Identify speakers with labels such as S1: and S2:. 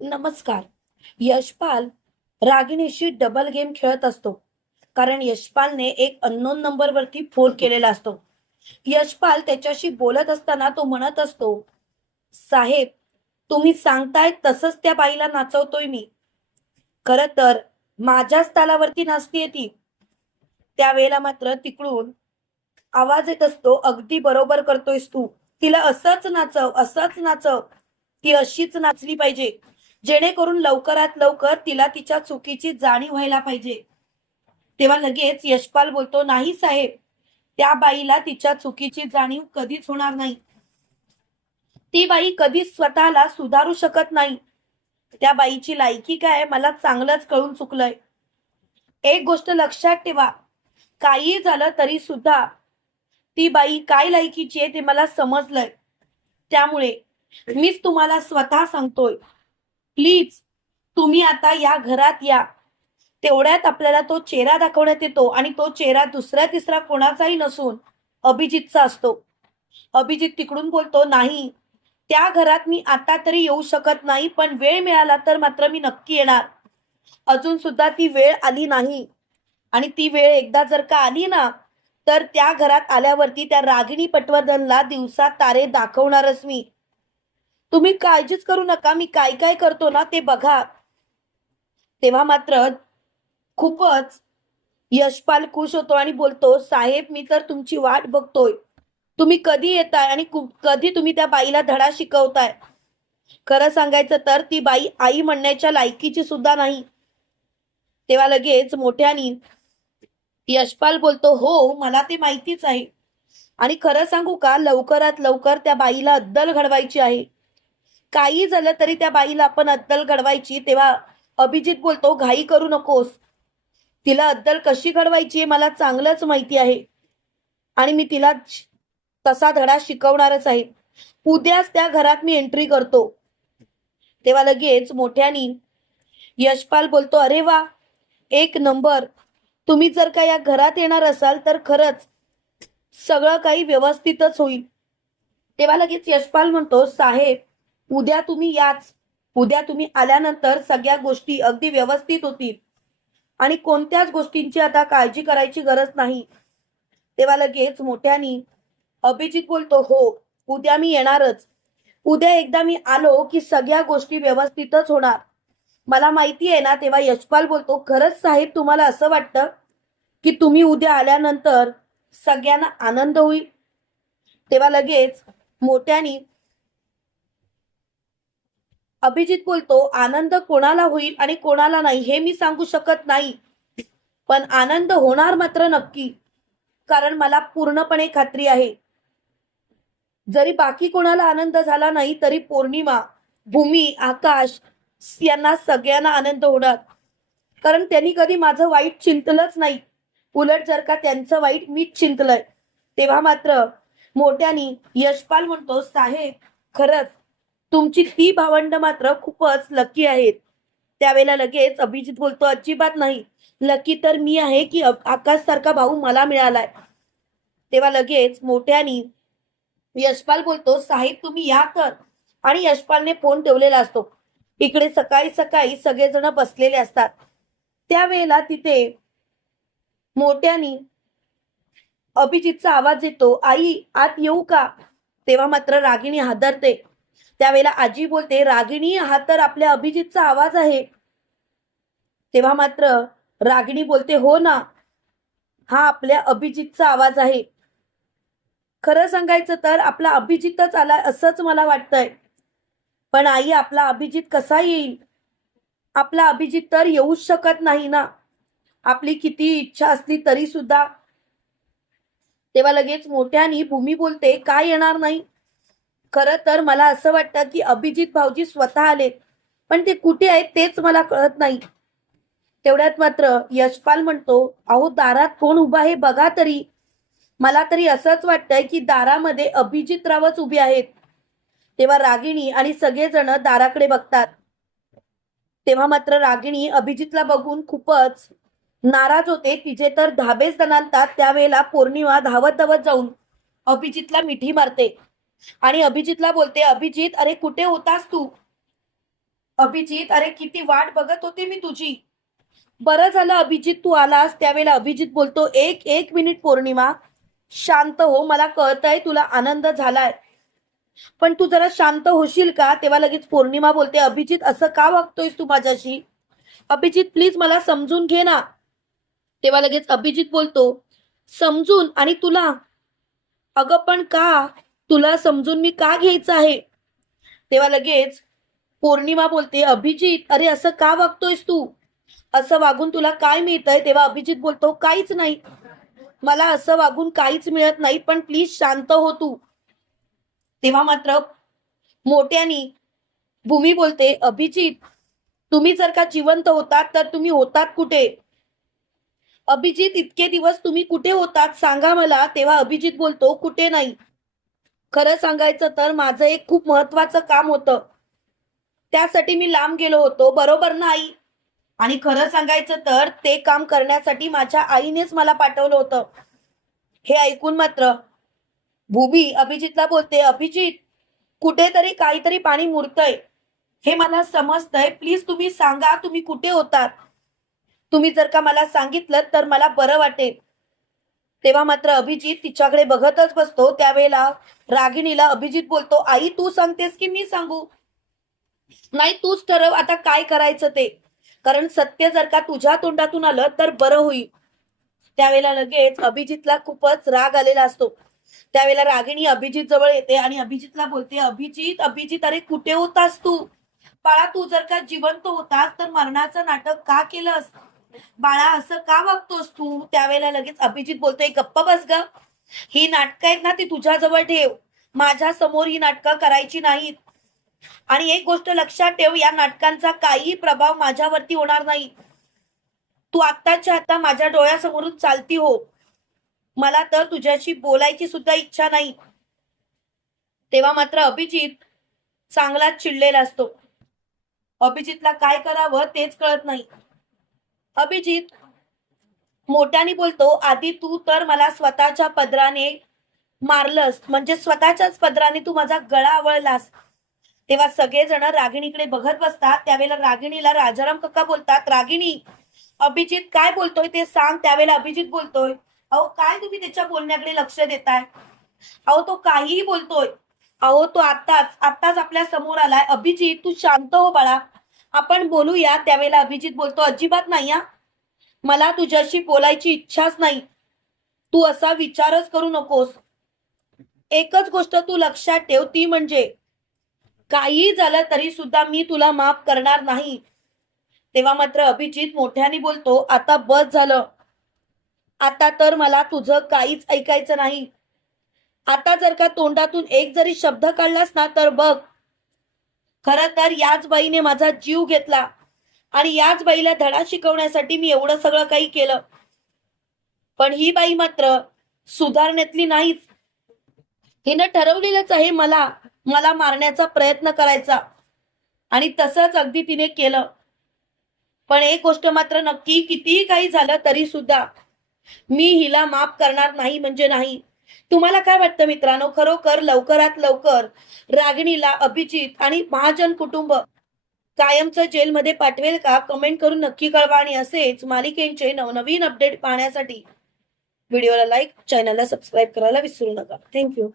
S1: नमस्कार. Yashpal रागिणीशी double game खेळत असतो. कारण यशपालने एक अननोन नंबरवरती फोन केलेला असतो. यशपाल त्याच्याशी बोलत असताना तो म्हणत असतो साहेब तुम्ही सांगताय तसंच त्या बाईला नाचवतोय मी. खर तर माझ्याच तालावरती नाचतीये ती. त्यावेळेला मात्र तिकडून आवाज येत असतो अगदी बरोबर करतोयस तू. तिला असंच नाचव असंच नाचव. ती अशीच नाचली पाहिजे. जेणेकरून लवकरात लवकर तिला तिच्या चुकीची जाणीव व्हायला पाहिजे. तेव्हा लगेच यशपाल बोलतो नाही साहेब त्या बाईला तिच्या चुकीची जाणीव कधीच होणार नाही. ती बाई कधीच स्वतःला सुधारू शकत नाही. त्या बाईची लायकी काय मला चांगलंच कळून चुकलंय. एक गोष्ट लक्षात ठेवा काही झालं तरी सुद्धा ती बाई काय लायकीची आहे ते मला समजलंय. त्यामुळे मीच तुम्हाला स्वतः सांगतोय. प्लीज तुम्ही आता या घरात या. तेवढ्यात आपल्याला तो चेहरा दाखवण्यात येतो आणि तो चेहरा दुसरा तिसरा कोणाचाही नसून अभिजितचा असतो. अभिजित तिकडून बोलतो नाही त्या घरात मी आता तरी येऊ शकत नाही पण वेळ मिळाला तर मात्र मी नक्की येणार. अजून सुद्धा ती वेळ आली नाही. आणि ती वेळ एकदा जर का आली ना तर त्या घरात आल्यावरती त्या रागिणी पटवर्धनला दिवसा तारे दाखवणारच मी. तुम्ही काळजीच करू नका मी काय काय करतो ना ते बघा. तेव्हा मात्र खूपच यशपाल खुश होतो आणि बोलतो साहेब मी तर तुमची वाट बघतोय. तुम्ही कधी येताय आणि कु- कधी तुम्ही त्या बाईला धडा शिकवताय? खरं सांगायचं तर ती बाई आई म्हणण्याच्या लायकीची सुद्धा नाही. तेव्हा लगेच मोठ्यानी यशपाल बोलतो हो मला ते माहितीच आहे. आणि खरं सांगू का लवकरात लवकर त्या बाईला अद्दल घडवायची आहे. काही झालं तरी त्या बाईला आपण अद्दल घडवायची तेव्हा अभिजित बोलतो घाई करू नकोस. तिला अद्दल कशी घडवायची मला चांगलंच माहिती आहे. आणि मी तिला तसा धडा शिकवणारच आहे. उद्याच त्या घरात मी एंट्री करतो. तेव्हा लगेच मोठ्यानी यशपाल बोलतो अरे वा एक नंबर. तुम्ही जर का या घरात येणार असाल तर खरंच सगळं काही व्यवस्थितच होईल. तेव्हा लगेच यशपाल म्हणतो साहेब उद्या तुम्ही याच उद्या तुम्ही आल्यानंतर सगळ्या गोष्टी अगदी व्यवस्थित होतील. आणि कोणत्याच गोष्टींची आता काळजी करायची गरज नाही. तेव्हा लगेच मोठ्यानी अभिजित बोलतो हो उद्या मी येणारच. उद्या एकदा मी आलो की सगळ्या गोष्टी व्यवस्थितच होणार. मला माहिती आहे ना तेव्हा यशपाल बोलतो खरंच साहेब तुम्हाला असं वाटतं की तुम्ही उद्या आल्यानंतर सगळ्यांना आनंद होईल? तेव्हा लगेच मोठ्यानी अभिजित बोलतो आनंद कोणाला होईल आणि कोणाला नाही हे मी सांगू शकत नाही. पण आनंद होणार मात्र नक्की कारण मला पूर्णपणे खात्री आहे. जरी बाकी कोणाला आनंद झाला नाही तरी पौर्णिमा भूमी आकाश यांना सगळ्यांना आनंद होणार. कारण त्यांनी कधी माझं वाईट चिंतलंच नाही. उलट जर का त्यांचं वाईट मीच चिंतलंय तेव्हा मात्र मोठ्यानी यशपाल म्हणतो साहेब खरंच तुमची ती भावंड मात्र खूपच लकी आहेत. त्यावेळेला लगेच अभिजित बोलतो अजिबात नाही. लकी तर मी आहे की आकाश सारखा भाऊ मला मिळालाय. तेव्हा लगेच मोठ्यानी यशपाल बोलतो साहेब तुम्ही या तर. आणि यशपालने फोन ठेवलेला असतो. इकडे सकाळी सकाळी सगळेजण बसलेले असतात. त्यावेळेला तिथे मोठ्यानी अभिजितचा आवाज येतो आई आत येऊ का? तेव्हा मात्र रागिणी हादरते. त्यावेळेला आजी बोलते रागिणी हा तर आपल्या अभिजितचा आवाज आहे. तेव्हा मात्र रागिणी बोलते हो ना हा आपल्या अभिजितचा आवाज आहे. खरं सांगायचं तर आपला अभिजितच आला असंच मला वाटतंय. पण आई आपला अभिजित कसा येईल? आपला अभिजित तर येऊच शकत नाही ना. आपली किती इच्छा असली तरी सुद्धा तेव्हा लगेच मोठ्यानी भूमी बोलते काय येणार नाही? खरं तर मला असं वाटतं की अभिजित भाऊजी स्वतः आलेत पण ते कुठे आहेत तेच मला कळत नाही. तेवढ्यात मात्र यशपाल म्हणतो अहो दारात कोण उभा आहे बघा तरी. मला तरी असंच वाटतंय की दारामध्ये अभिजित रावच उभे आहेत. तेव्हा रागिणी आणि सगळेजण दाराकडे बघतात. तेव्हा मात्र रागिणी अभिजितला बघून खूपच नाराज होते. तिचे तर धाबेच दणानतात त्यावेळेला पौर्णिमा धावत धावत जाऊन अभिजितला मिठी मारते. आणि अभिजितला बोलते अभिजित अरे कुठे होतास तू? अभिजित अरे किती वाट बघत होते मी तुझी. बरं झालं अभिजित तू आलास. त्यावेळेला अभिजित बोलतो एक एक मिनिट पौर्णिमा. शांत हो मला कळतंय तुला आनंद झालाय. पण तू जरा शांत होशील का? तेव्हा लगेच पौर्णिमा बोलते अभिजित असं का वागतोयस तू माझ्याशी? अभिजित प्लीज मला समजून घे ना. तेव्हा लगेच अभिजित बोलतो समजून आणि तुला. अगं पण का? तुला समजून मी का घ्यायचं आहे? तेव्हा लगेच पौर्णिमा बोलते अभिजित अरे असं का वागतोयस तू? असं वागून तुला काय मिळतंय? तेव्हा अभिजित बोलतो काहीच नाही. मला असं वागून काहीच मिळत नाही पण प्लीज शांत हो तू. तेव्हा मात्र मोठ्यानी भूमी बोलते अभिजित तुम्ही जर का जिवंत होतात तर तुम्ही होतात कुठे? अभिजित इतके दिवस तुम्ही कुठे होतात? सांगा मला. तेव्हा अभिजित बोलतो कुठे नाही. खरं सांगायचं तर माझं एक खूप महत्वाचं काम होतं. त्यासाठी मी लांब गेलो होतो. बरोबर ना आई? आणि खरं सांगायचं तर ते काम करण्यासाठी माझ्या आईनेच मला पाठवलं होतं. हे ऐकून मात्र भूमी अभिजितला बोलते अभिजित कुठेतरी काहीतरी पाणी मुरतंय. हे मला समजतंय. प्लीज तुम्ही सांगा तुम्ही कुठे होतात? तुम्ही जर का मला सांगितलं तर मला बरं वाटेल. तेव्हा मात्र अभिजित तिच्याकडे बघतच बसतो. त्यावेळेला रागिणीला अभिजित बोलतो आई तू सांगतेस की मी सांगू? नाही तूच ठरव आता काय करायचं ते? कारण सत्य जर का तुझ्या तोंडातून आलं तर बरं होईल. त्यावेळेला लगेच अभिजितला खूपच राग आलेला असतो. त्यावेळेला रागिणी अभिजित जवळ येते आणि अभिजितला बोलते अभिजित अभिजित अरे कुठे होतास तू? बाळा तू जर का जिवंत होतास तर मरणाचं नाटक का केलंस? बाळा असं का वागतोस तू? त्यावेळेला लगेच अभिजित बोलतोय गप्प बस ग. ही नाटकं आहेत ना ती तुझ्या जवळ ठेव. माझ्यासमोर ही नाटकं करायची नाहीत. आणि एक गोष्ट लक्षात ठेव या नाटकांचा काही प्रभाव माझ्यावरती होणार नाही. तू आत्ताच्या आता माझ्या डोळ्यासमोरून चालती हो. मला तर तुझ्याशी बोलायची सुद्धा इच्छा नाही. तेव्हा मात्र अभिजित चांगलाच चिडलेला असतो. अभिजितला काय करावं तेच कळत नाही. अभिजित मोठ्याने बोलतो आधी तू तर मला स्वतःच्या पदराने मारलंस. म्हणजे स्वतःच्याच पदराने तू माझा गळा आवळलास. तेव्हा सगळेजण रागिणीकडे बघत बसतात. त्यावेळेला रागिणीला राजाराम कक्का बोलतात रागिणी अभिजित काय बोलतोय ते सांग. त्यावेळेला अभिजित बोलतोय अहो काय तुम्ही त्याच्या बोलण्याकडे लक्ष देताय? अहो तो काहीही बोलतोय. अहो तो आत्ताच आत्ताच आपल्यासमोर आलाय. अभिजित तू शांत हो बाळा. आपण बोलूया. त्यावेळेला अभिजित बोलतो अजिबात नाही हा. मला तुझ्याशी बोलायची इच्छाच नाही. तू असा विचारच करू नकोस. एकच गोष्ट तू लक्षात ठेव ती म्हणजे काही झालं तरी सुद्धा मी तुला माफ करणार नाही. तेव्हा मात्र अभिजित मोठ्याने बोलतो आता बस झालं. आता तर मला तुझं काहीच ऐकायचं नाही. आता जर का तोंडातून एक जरी शब्द काढलास ना तर बघ खर तर याच बाईने माझा जीव घेतला. आणि याच बाईला धडा शिकवण्यासाठी मी एवढं सगळं काही केलं. पण ही बाई मात्र सुधारण्यातली नाहीच. हिनं ठरवलेलंच आहे मला मला मारण्याचा प्रयत्न करायचा. आणि तसंच अगदी तिने केलं. पण एक गोष्ट मात्र नक्की कितीही काही झालं तरी सुद्धा मी हिला माफ करणार नाही म्हणजे नाही. तुम्हाला काय वाटतं मित्रांनो? खरोखर लवकरात लवकर रागिणीला अभिजित आणि महाजन कुटुंब कायमचं जेलमध्ये पाठवेल का? कमेंट करून नक्की कळवा आणि असेच मालिकेंचे नवनवीन अपडेट पाहण्यासाठी व्हिडिओला लाईक चॅनलला सबस्क्राईब करायला विसरू नका. थँक्यू